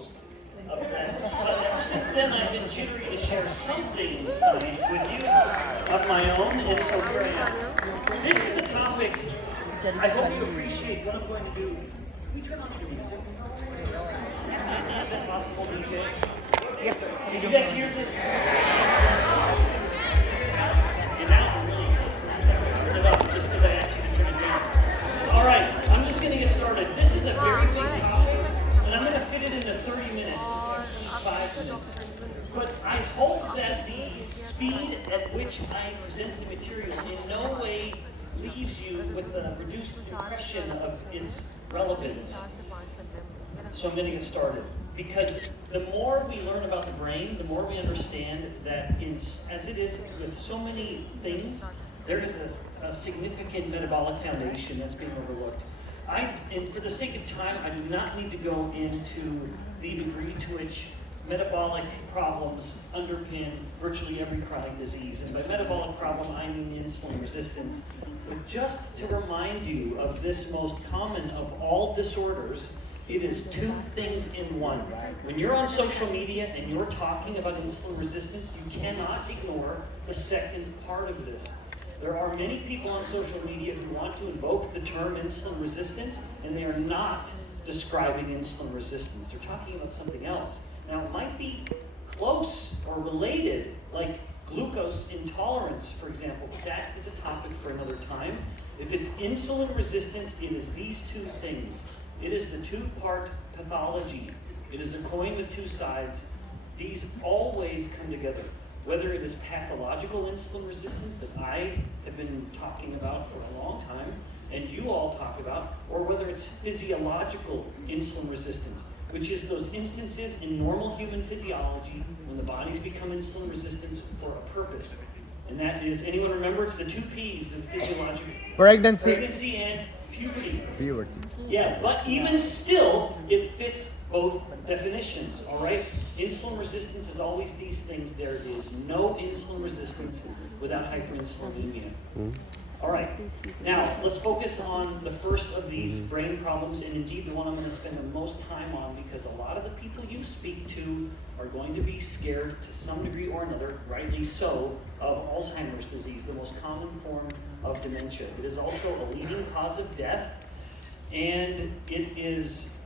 most of that. But ever since then, I've been jittery to share something in science with you of my own, and so here I am. This is a topic I hope you appreciate what I'm going to do. Can we turn off the music? Is that possible, DJ? Yeah. Can you guys hear this? And now I'm really turn it up just because I asked you to turn it down. All right, I'm just going to get started. This is a very big topic, and I'm going to fit it into 30 minutes, 5 minutes. But I hope that the speed at which I present the material in no way leaves you with a reduced impression of its relevance. So I'm going to get started. Because the more we learn about the brain, the more we understand that as it is with so many things, there is a significant metabolic foundation that's being overlooked. And for the sake of time, I do not need to go into the degree to which metabolic problems underpin virtually every chronic disease. And by metabolic problem, I mean insulin resistance. But just to remind you of this most common of all disorders, it is two things in one. When you're on social media and you're talking about insulin resistance, you cannot ignore the second part of this. There are many people on social media who want to invoke the term insulin resistance, and they are not describing insulin resistance. They're talking about something else. Now, it might be close or related, like glucose intolerance, for example. That is a topic for another time. If it's insulin resistance, it is these two things. It is the two-part pathology. It is a coin with two sides. These always come together. Whether it is pathological insulin resistance that I have been talking about for a long time, and you all talk about, or whether it's physiological insulin resistance, which is those instances in normal human physiology when the bodies become insulin resistant for a purpose. And that is, anyone remember, it's the two P's of physiological pregnancy and puberty. Yeah, but even still, it fits both definitions, all right? Insulin resistance is always these things. There is no insulin resistance without hyperinsulinemia. All right, now let's focus on the first of these brain problems, and indeed the one I'm going to spend the most time on, because a lot of the people you speak to are going to be scared to some degree or another, rightly so, of Alzheimer's disease, the most common form of dementia. It is also a leading cause of death, and it is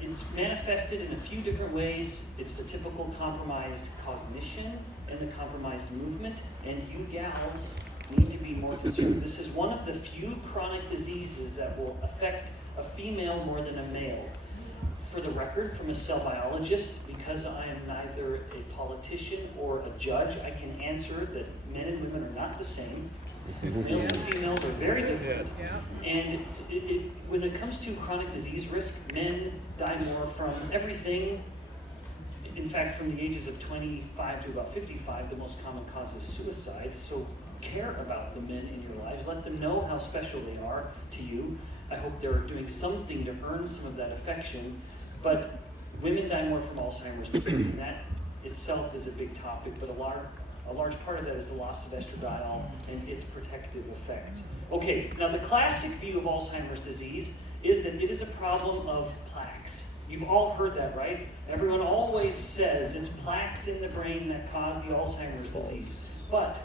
it's manifested in a few different ways. It's the typical compromised cognition and the compromised movement, and you gals need to be more concerned. This is one of the few chronic diseases that will affect a female more than a male. For the record, from a cell biologist, because I am neither a politician or a judge, I can answer that men and women are not the same. Males and females are very different. And when it comes to chronic disease risk, men die more from everything. In fact, from the ages of 25 to about 55, the most common cause is suicide. So care about the men in your lives. Let them know how special they are to you. I hope they're doing something to earn some of that affection. But women die more from Alzheimer's disease, and that itself is a big topic. But a large part of that is the loss of estradiol and its protective effects. Okay, now the classic view of Alzheimer's disease is that it is a problem of plaques. You've all heard that, right? Everyone always says it's plaques in the brain that cause the Alzheimer's disease. But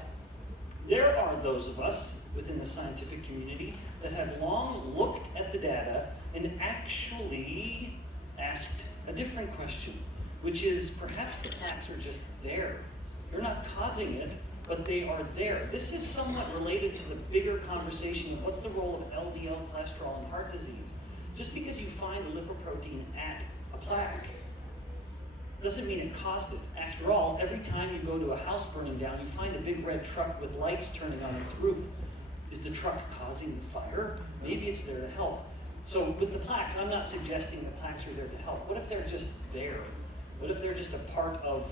there are those of us within the scientific community that have long looked at the data and actually asked a different question, which is perhaps the plaques are just there. They're not causing it, but they are there. This is somewhat related to the bigger conversation of what's the role of LDL cholesterol in heart disease. Just because you find a lipoprotein at a plaque doesn't mean it caused it. After all, every time you go to a house burning down, you find a big red truck with lights turning on its roof. Is the truck causing the fire? Maybe it's there to help. So with the plaques, I'm not suggesting the plaques are there to help. What if they're just there? What if they're just a part of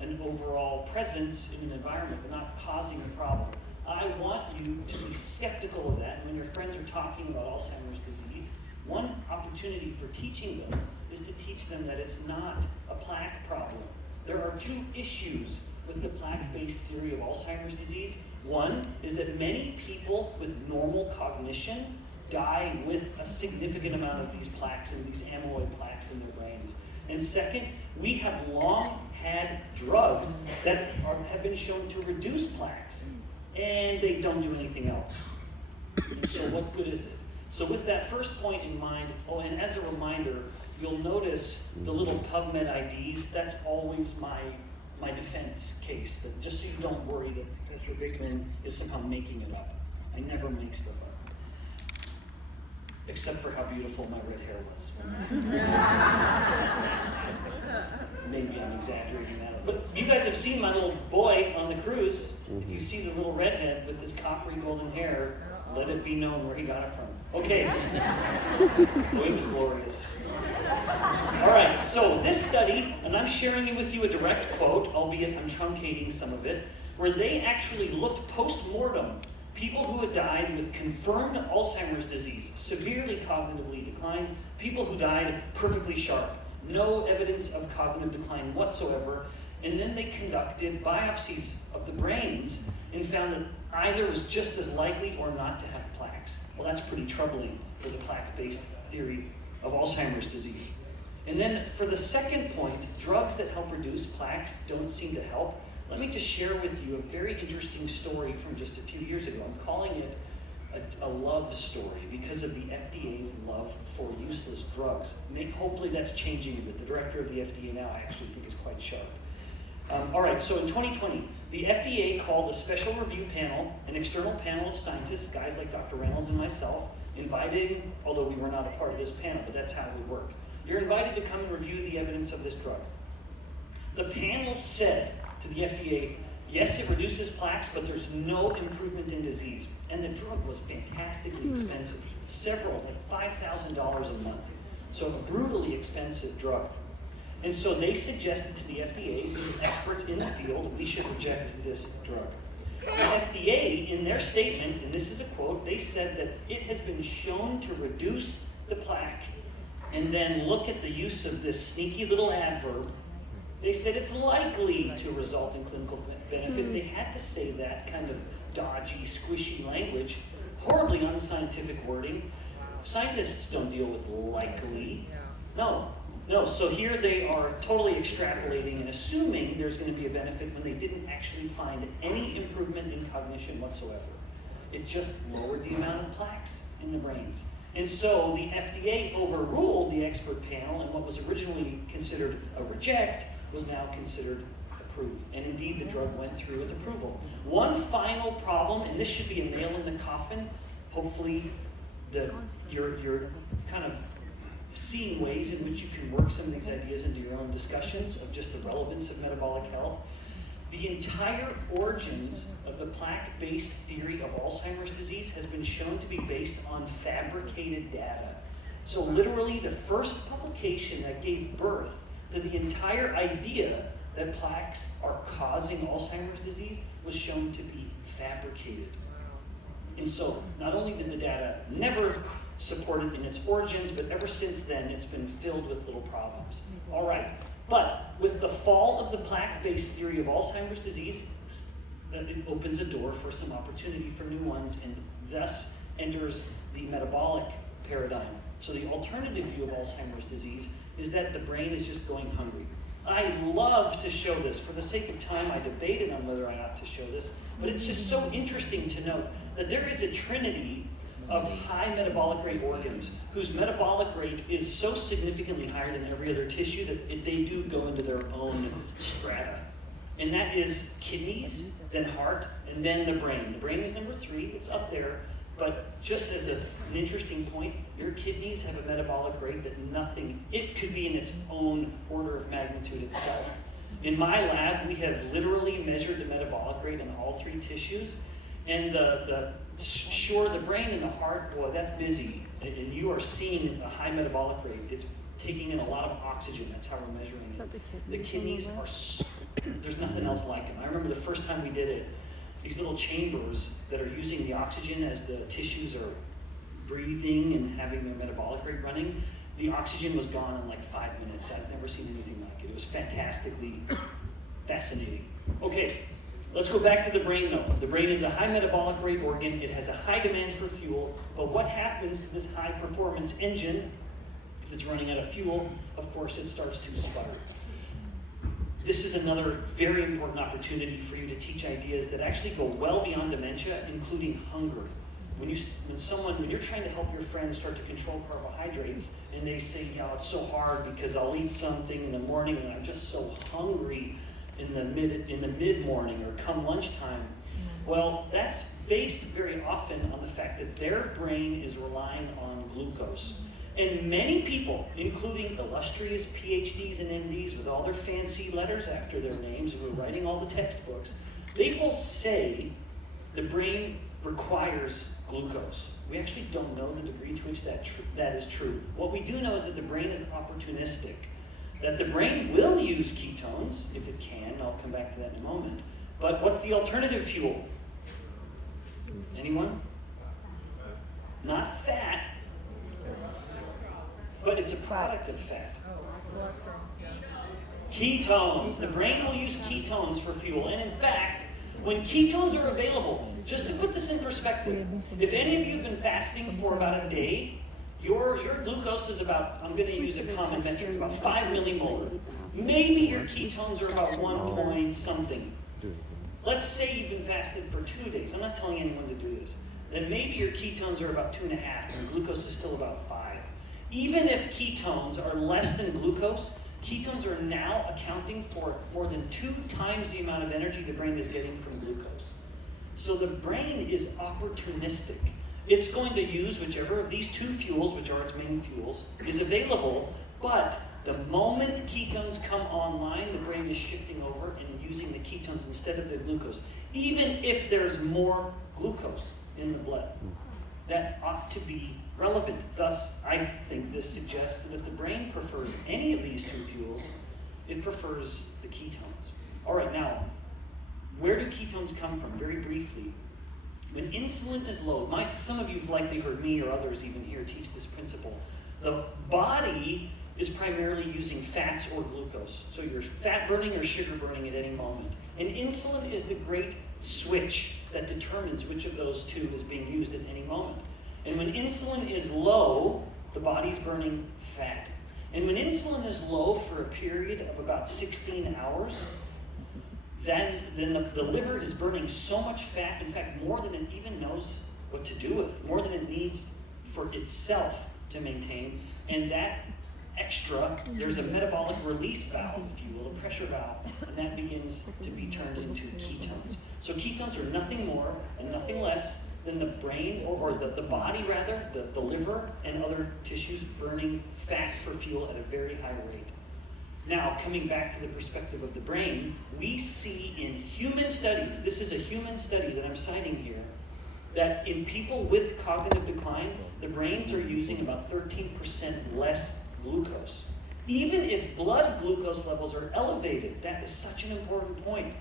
an overall presence in an environment, but not causing the problem? I want you to be skeptical of that. And when your friends are talking about Alzheimer's disease, one opportunity for teaching them is to teach them that it's not a plaque problem. There are two issues with the plaque-based theory of Alzheimer's disease. One is that many people with normal cognition die with a significant amount of these plaques and these amyloid plaques in their brains. And second, we have long had drugs that have been shown to reduce plaques, and they don't do anything else. And so what good is it? So with that first point in mind, oh, and as a reminder, you'll notice the little PubMed IDs. That's always my defense case, that just so you don't worry that Professor Bikman is somehow making it up. I never make stuff up. Except for how beautiful my red hair was. Maybe I'm exaggerating that. But you guys have seen my little boy on the cruise. If you see the little redhead with his coppery golden hair, let it be known where he got it from. Okay. Boy, it was glorious. All right, so this study, and I'm sharing with you a direct quote, albeit I'm truncating some of it, where they actually looked post-mortem people who had died with confirmed Alzheimer's disease, severely cognitively declined, people who died perfectly sharp, no evidence of cognitive decline whatsoever, and then they conducted biopsies of the brains and found that either was just as likely or not to have plaques. Well, that's pretty troubling for the plaque-based theory of Alzheimer's disease. And then for the second point, drugs that help reduce plaques don't seem to help. Let me just share with you a very interesting story from just a few years ago. I'm calling it a love story because of the FDA's love for useless drugs. Hopefully that's changing a bit. The director of the FDA now I actually think is quite sharp. All right, so in 2020, the FDA called a special review panel, an external panel of scientists, guys like Dr. Reynolds and myself, invited, although we were not a part of this panel, but that's how we work. You're invited to come and review the evidence of this drug. The panel said to the FDA, yes, it reduces plaques, but there's no improvement in disease. And the drug was fantastically expensive, like $5,000 a month. So a brutally expensive drug. And so they suggested to the FDA, these experts in the field, we should reject this drug. The FDA, in their statement, and this is a quote, they said that it has been shown to reduce the plaque. And then look at the use of this sneaky little adverb. They said it's likely to result in clinical benefit. They had to say that kind of dodgy, squishy language, horribly unscientific wording. Scientists don't deal with likely. No. So here they are totally extrapolating and assuming there's going to be a benefit when they didn't actually find any improvement in cognition whatsoever. It just lowered the amount of plaques in the brains. And so the FDA overruled the expert panel, and what was originally considered a reject was now considered approved. And indeed, the drug went through with approval. One final problem, and this should be a nail in the coffin. Hopefully, you're kind of seeing ways in which you can work some of these ideas into your own discussions of just the relevance of metabolic health. The entire origins of the plaque-based theory of Alzheimer's disease has been shown to be based on fabricated data. So literally the first publication that gave birth to the entire idea that plaques are causing Alzheimer's disease was shown to be fabricated. And so not only did the data never support it in its origins, but ever since then it's been filled with little problems. All right. But with the fall of the plaque-based theory of Alzheimer's disease, it opens a door for some opportunity for new ones and thus enters the metabolic paradigm. So the alternative view of Alzheimer's disease is that the brain is just going hungry. I love to show this. For the sake of time, I debated on whether I ought to show this, but it's just so interesting to note that there is a trinity of high metabolic rate organs whose metabolic rate is so significantly higher than every other tissue that they do go into their own strata. And that is kidneys, then heart, and then the brain. The brain is number 3, it's up there, but just as an interesting point, your kidneys have a metabolic rate that it could be in its own order of magnitude itself. In my lab, we have literally measured the metabolic rate in all 3 tissues, and the brain and the heart, boy, that's busy. And you are seeing a high metabolic rate. It's taking in a lot of oxygen. That's how we're measuring it. The kidneys there's nothing else like them. I remember the first time we did it, these little chambers that are using the oxygen as the tissues are breathing and having their metabolic rate running, the oxygen was gone in like 5 minutes. I've never seen anything like it. It was fantastically fascinating. Okay. Let's go back to the brain though. The brain is a high metabolic rate organ. It has a high demand for fuel. But what happens to this high performance engine? If it's running out of fuel, of course it starts to sputter. This is another very important opportunity for you to teach ideas that actually go well beyond dementia, including hunger. When you're trying to help your friend start to control carbohydrates, and they say, it's so hard because I'll eat something in the morning and I'm just so hungry in the mid-morning or come lunchtime. Well, that's based very often on the fact that their brain is relying on glucose. And many people, including illustrious Ph.Ds and M.Ds with all their fancy letters after their names who are writing all the textbooks, they will say the brain requires glucose. We actually don't know the degree to which that is true. What we do know is that the brain is opportunistic, that the brain will use ketones if it can. I'll come back to that in a moment. But what's the alternative fuel? Anyone? Not fat, but it's a product of fat. Ketones. The brain will use ketones for fuel. And in fact, when ketones are available, just to put this in perspective, if any of you have been fasting for about a day, your glucose is about, I'm going to use a common metric, about 5 millimolar. Maybe your ketones are about 1 point something. Let's say you've been fasted for 2 days. I'm not telling anyone to do this. Then maybe your ketones are about 2.5 and glucose is still about 5. Even if ketones are less than glucose, ketones are now accounting for more than 2 times the amount of energy the brain is getting from glucose. So the brain is opportunistic. It's going to use whichever of these 2 fuels, which are its main fuels, is available, but the moment ketones come online, the brain is shifting over and using the ketones instead of the glucose, even if there's more glucose in the blood. That ought to be relevant. Thus, I think this suggests that if the brain prefers any of these 2 fuels, it prefers the ketones. All right, now, where do ketones come from? Very briefly. When insulin is low, some of you have likely heard me or others even here teach this principle. The body is primarily using fats or glucose. So you're fat burning or sugar burning at any moment. And insulin is the great switch that determines which of those 2 is being used at any moment. And when insulin is low, the body's burning fat. And when insulin is low for a period of about 16 hours, then the liver is burning so much fat, in fact, more than it even knows what to do with, more than it needs for itself to maintain. And that extra, there's a metabolic release valve, if you will, a pressure valve, and that begins to be turned into ketones. So ketones are nothing more and nothing less than the brain, or the body rather, the liver and other tissues burning fat for fuel at a very high rate. Now, coming back to the perspective of the brain, we see in human studies, this is a human study that I'm citing here, that in people with cognitive decline, the brains are using about 13% less glucose. Even if blood glucose levels are elevated, that is such an important point.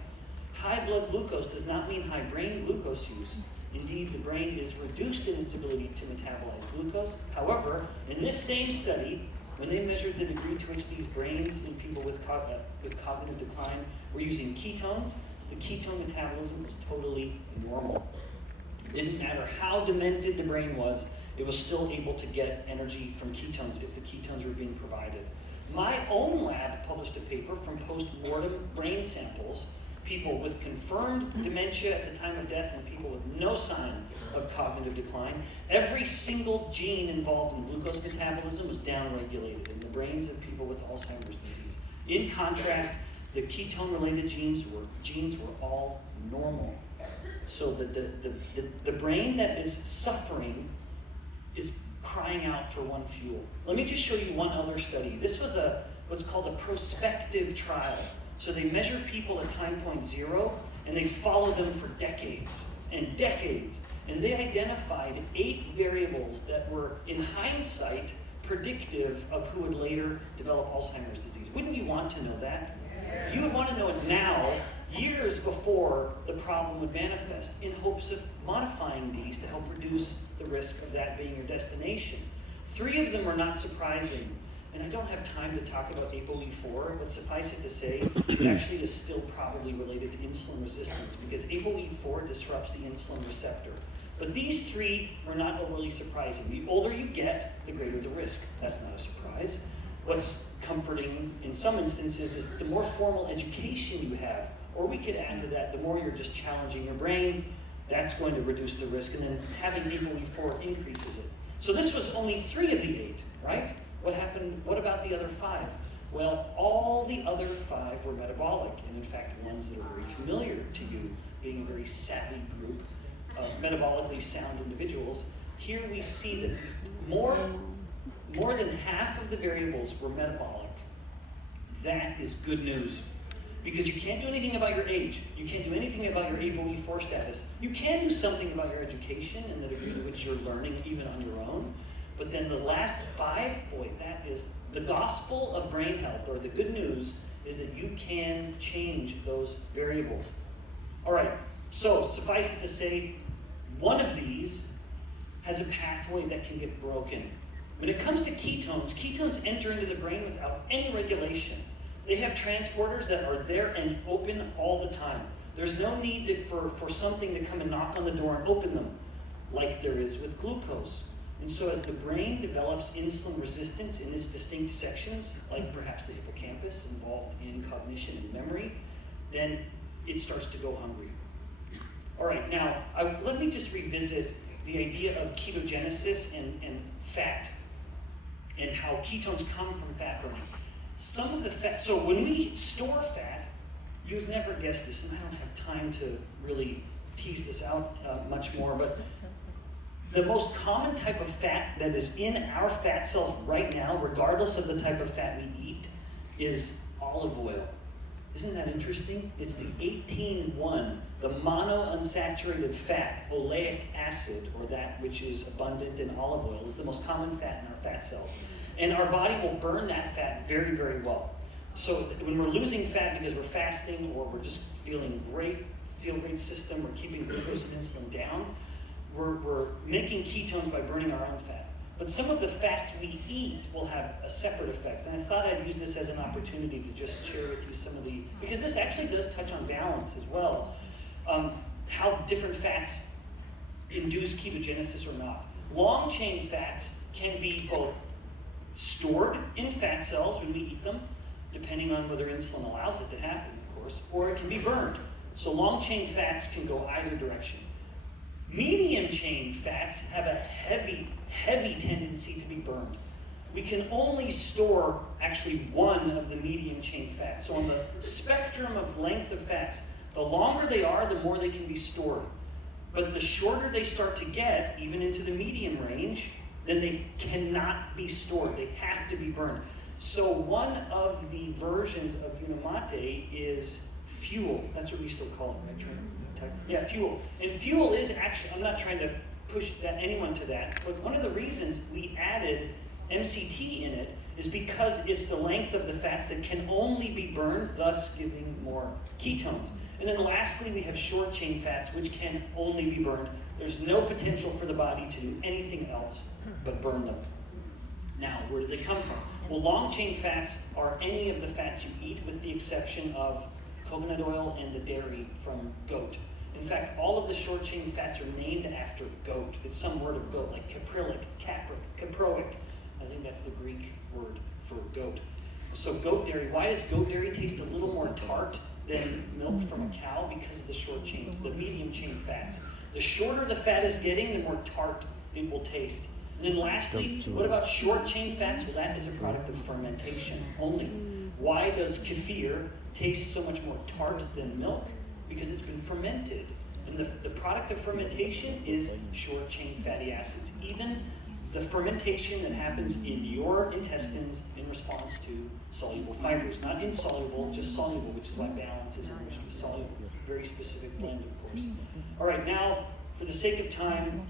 High blood glucose does not mean high brain glucose use. Indeed, the brain is reduced in its ability to metabolize glucose. However, in this same study, when they measured the degree to which these brains in people with cognitive decline were using ketones, the ketone metabolism was totally normal. It didn't matter how demented the brain was, it was still able to get energy from ketones if the ketones were being provided. My own lab published a paper from post-mortem brain samples, people with confirmed dementia at the time of death and people with no sign of cognitive decline. Every single gene involved in glucose metabolism was downregulated in the brains of people with Alzheimer's disease. In contrast, the ketone-related genes were all normal. So the brain that is suffering is crying out for one fuel. Let me just show you one other study. This was what's called a prospective trial. So they measure people at time point 0, and they follow them for decades and decades. And they identified 8 variables that were, in hindsight, predictive of who would later develop Alzheimer's disease. Wouldn't you want to know that? You would want to know it now, years before the problem would manifest, in hopes of modifying these to help reduce the risk of that being your destination. 3 of them were not surprising. and I don't have time to talk about ApoE4, but suffice it to say, it actually is still probably related to insulin resistance because ApoE4 disrupts the insulin receptor. But these three are not overly surprising. The older you get, the greater the risk. That's not a surprise. What's comforting in some instances is the more formal education you have, or we could add to that, the more you're just challenging your brain, that's going to reduce the risk, and then having ApoE4 increases it. So this was only 3 of the 8, right? What happened? What about the other 5? Well, all the other 5 were metabolic, and in fact, ones that are very familiar to you, being a very savvy group of metabolically sound individuals. Here we see that more than half of the variables were metabolic. That is good news. Because you can't do anything about your age. You can't do anything about your ApoE4 status. You can do something about your education and the degree to which you're learning even on your own. But then the last 5, boy, that is the gospel of brain health, or the good news is that you can change those variables. All right, so suffice it to say, one of these has a pathway that can get broken. When it comes to ketones, ketones enter into the brain without any regulation. They have transporters that are there and open all the time. There's no need for something to come and knock on the door and open them, like there is with glucose. And so as the brain develops insulin resistance in its distinct sections, like perhaps the hippocampus involved in cognition and memory, then it starts to go hungry. All right, now let me just revisit the idea of ketogenesis and fat, and how ketones come from fat burning. Some of the fat, so when we store fat, you'd never guess this, and I don't have time to really tease this out much more, but the most common type of fat that is in our fat cells right now, regardless of the type of fat we eat, is olive oil. Isn't that interesting? It's the 18-1, the monounsaturated fat, oleic acid, or that which is abundant in olive oil, is the most common fat in our fat cells. And our body will burn that fat very, very well. So when we're losing fat because we're fasting or we're just feeling great, feel great system, we're keeping glucose and insulin down, we're making ketones by burning our own fat. But some of the fats we eat will have a separate effect. And I thought I'd use this as an opportunity to just share with you some of the, because this actually does touch on balance as well, how different fats induce ketogenesis or not. Long chain fats can be both stored in fat cells when we eat them, depending on whether insulin allows it to happen, of course, or it can be burned. So long chain fats can go either direction. Medium chain fats have a heavy tendency to be burned. We can only store actually one of the medium chain fats. So on the spectrum of length of fats, the longer they are, the more they can be stored. But the shorter they start to get, even into the medium range, then they cannot be stored. They have to be burned. So one of the versions of Unicity is fuel. That's what we still call it, right, Trent? Yeah, fuel. And fuel is actually, I'm not trying to push anyone to that, but one of the reasons we added MCT in it is because it's the length of the fats that can only be burned, thus giving more ketones. And then lastly, we have short chain fats, which can only be burned. There's no potential for the body to do anything else but burn them. Now, where do they come from? Well, long chain fats are any of the fats you eat with the exception of coconut oil and the dairy from goat. In fact, all of the short chain fats are named after goat. It's some word of goat, like caprylic, caproic. I think that's the Greek word for goat. So goat dairy, why does goat dairy taste a little more tart than milk from a cow? Because of the short chain, the medium chain fats. The shorter the fat is getting, the more tart it will taste. And then lastly, what about short chain fats? Well, that is a product of fermentation only. Why does kefir taste so much more tart than milk? Because it's been fermented. And the product of fermentation is short chain fatty acids. Even the fermentation that happens in your intestines in response to soluble fibers. Not insoluble, just soluble, which is why balance is enriched with soluble. Very specific blend, of course. All right, now, for the sake of time,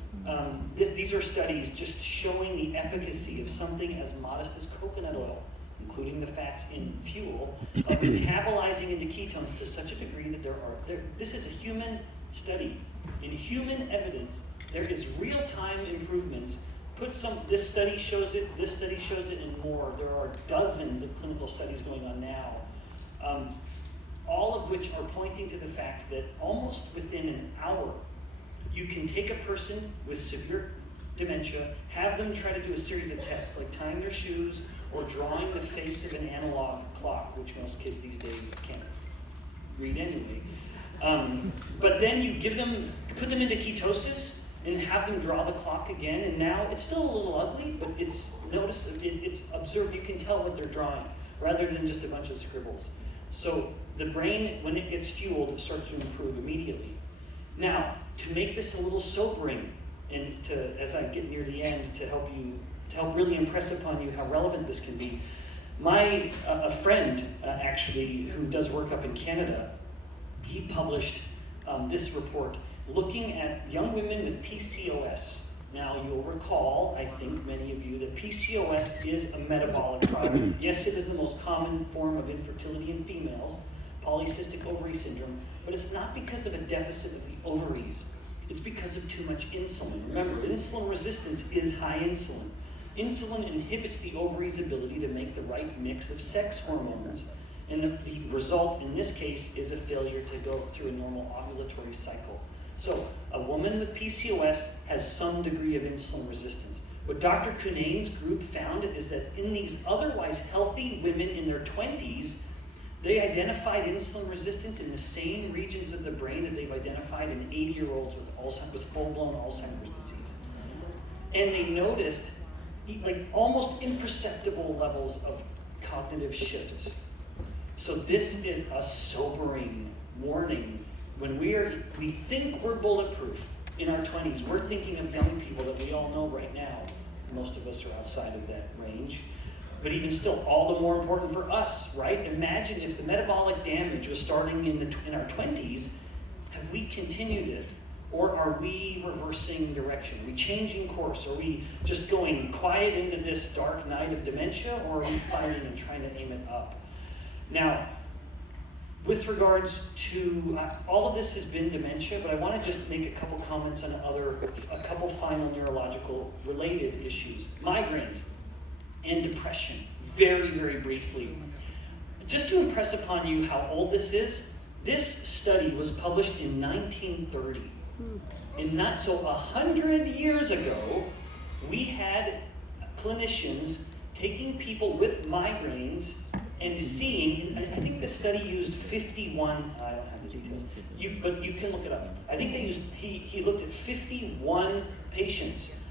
these are studies just showing the efficacy of something as modest as coconut oil, including the fats in fuel, of metabolizing into ketones to such a degree that this is a human study. In human evidence, there is real-time improvements this study shows it, and more. There are dozens of clinical studies going on now, all of which are pointing to the fact that almost within an hour, you can take a person with severe dementia, have them try to do a series of tests, like tying their shoes or drawing the face of an analog clock, which most kids these days can't read anyway. But then you put them into ketosis and have them draw the clock again, and now it's still a little ugly, but it's observed, you can tell what they're drawing, rather than just a bunch of scribbles. So the brain, when it gets fueled, starts to improve immediately. Now, to make this a little sobering, and as I get near the end, to help really impress upon you how relevant this can be, a friend actually who does work up in Canada, he published this report looking at young women with PCOS. Now, you'll recall, I think many of you, that PCOS is a metabolic problem. Yes, it is the most common form of infertility in females, polycystic ovary syndrome, but it's not because of a deficit of the ovaries. It's because of too much insulin. Remember, insulin resistance is high insulin. Insulin inhibits the ovary's ability to make the right mix of sex hormones, and the result in this case is a failure to go through a normal ovulatory cycle. So a woman with PCOS has some degree of insulin resistance. What Dr. Cunane's group found is that in these otherwise healthy women in their 20s, they identified insulin resistance in the same regions of the brain that they've identified in 80-year-olds with full-blown Alzheimer's disease. And they noticed like almost imperceptible levels of cognitive shifts. So this is a sobering warning. When we think we're bulletproof in our 20s, we're thinking of young people that we all know right now. Most of us are outside of that range. But even still, all the more important for us, right? Imagine if the metabolic damage was starting in our 20s, have we continued it? Or are we reversing direction? Are we changing course? Are we just going quiet into this dark night of dementia? Or are we fighting and trying to aim it up? Now, with regards to, all of this has been dementia, but I want to just make a couple comments on a couple final neurological related issues. Migraines and depression, very, very briefly. Just to impress upon you how old this is, this study was published in 1930. So 100 years ago, we had clinicians taking people with migraines and seeing, I think the study used 51, I don't have the details, but you can look it up. I think he looked at 51 patients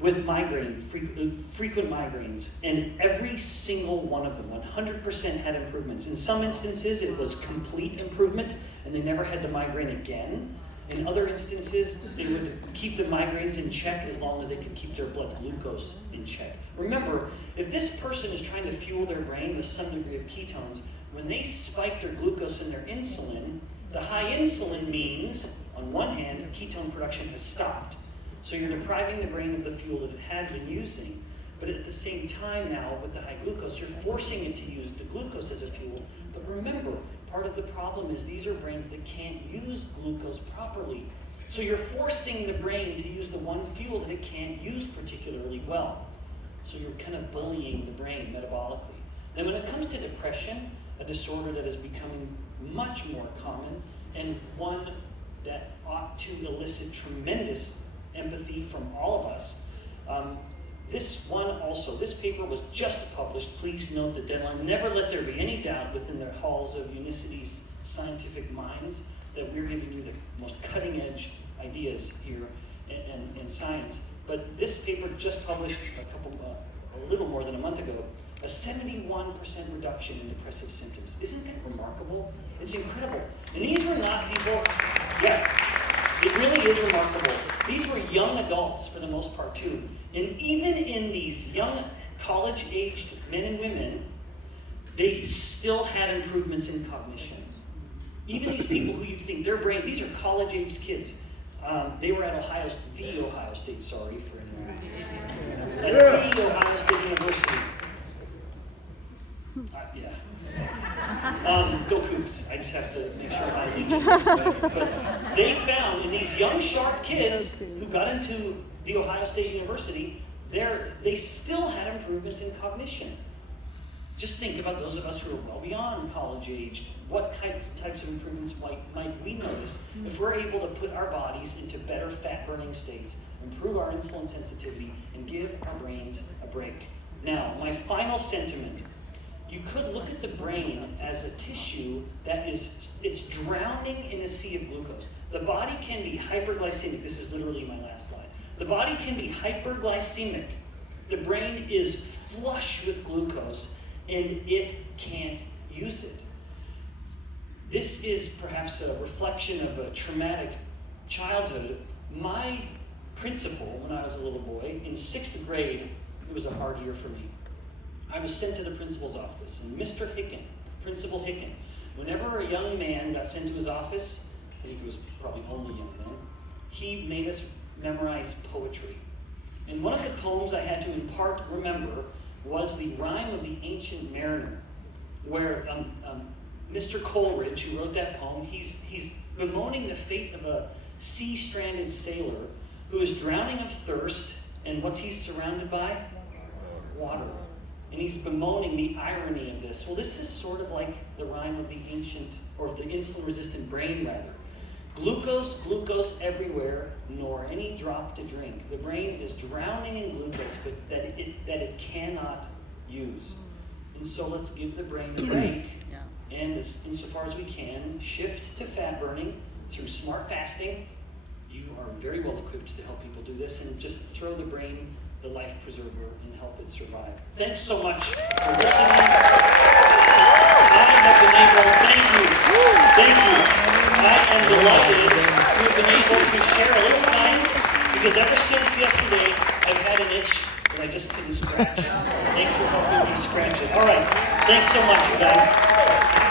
with frequent migraines, and every single one of them, 100% had improvements. In some instances, it was complete improvement, and they never had the migraine again. In other instances, they would keep the migraines in check as long as they could keep their blood glucose in check. Remember, if this person is trying to fuel their brain with some degree of ketones, when they spike their glucose and their insulin, the high insulin means, on one hand, ketone production has stopped. So you're depriving the brain of the fuel that it had been using. But at the same time now, with the high glucose, you're forcing it to use the glucose as a fuel. But remember, part of the problem is these are brains that can't use glucose properly. So you're forcing the brain to use the one fuel that it can't use particularly well. So you're kind of bullying the brain metabolically. Then when it comes to depression, a disorder that is becoming much more common, and one that ought to elicit tremendous empathy from all of us, this paper was just published. Please note the deadline. Never let there be any doubt within the halls of Unicity's scientific minds that we're giving you the most cutting edge ideas here in science. But this paper just published a little more than a month ago, a 71% reduction in depressive symptoms. Isn't that remarkable? It's incredible. And these were not people, it really is remarkable. These were young adults for the most part too. And even in these young college-aged men and women, they still had improvements in cognition. Even these people who you think their brain, these are college-aged kids. They were at the Ohio State, sorry for anyone. At the Ohio State University. Go Cougs. I just have to make sure my allegiance is right. But they found in these young, sharp kids who got into the Ohio State University, they still had improvements in cognition. Just think about those of us who are well beyond college aged. What types of improvements might we notice if we're able to put our bodies into better fat burning states, improve our insulin sensitivity, and give our brains a break? Now, my final sentiment. You could look at the brain as a tissue that it's drowning in a sea of glucose. The body can be hyperglycemic. This is literally my last slide. The body can be hyperglycemic. The brain is flush with glucose, and it can't use it. This is perhaps a reflection of a traumatic childhood. My principal, when I was a little boy, in 6th grade, it was a hard year for me. I was sent to the principal's office, and Mr. Hicken, Principal Hicken, whenever a young man got sent to his office, I think it was probably only young men, he made us memorize poetry. And one of the poems I had to in part remember was the Rhyme of the Ancient Mariner, where Mr. Coleridge, who wrote that poem, he's bemoaning the fate of a sea-stranded sailor who is drowning of thirst, and what's he surrounded by? Water. And he's bemoaning the irony of this. Well, this is sort of like the rhyme of the ancient, or the insulin-resistant brain, rather. Glucose, glucose everywhere, nor any drop to drink. The brain is drowning in glucose, but that it cannot use. And so let's give the brain a break, and insofar as we can, shift to fat burning through smart fasting. You are very well equipped to help people do this, and just throw the brain the life preserver and help it survive. Thanks so much for listening. I have been able, thank you. I am delighted to have been able to share a little science, because ever since yesterday, I've had an itch that I just couldn't scratch. Thanks for helping me scratch it. All right, thanks so much, you guys.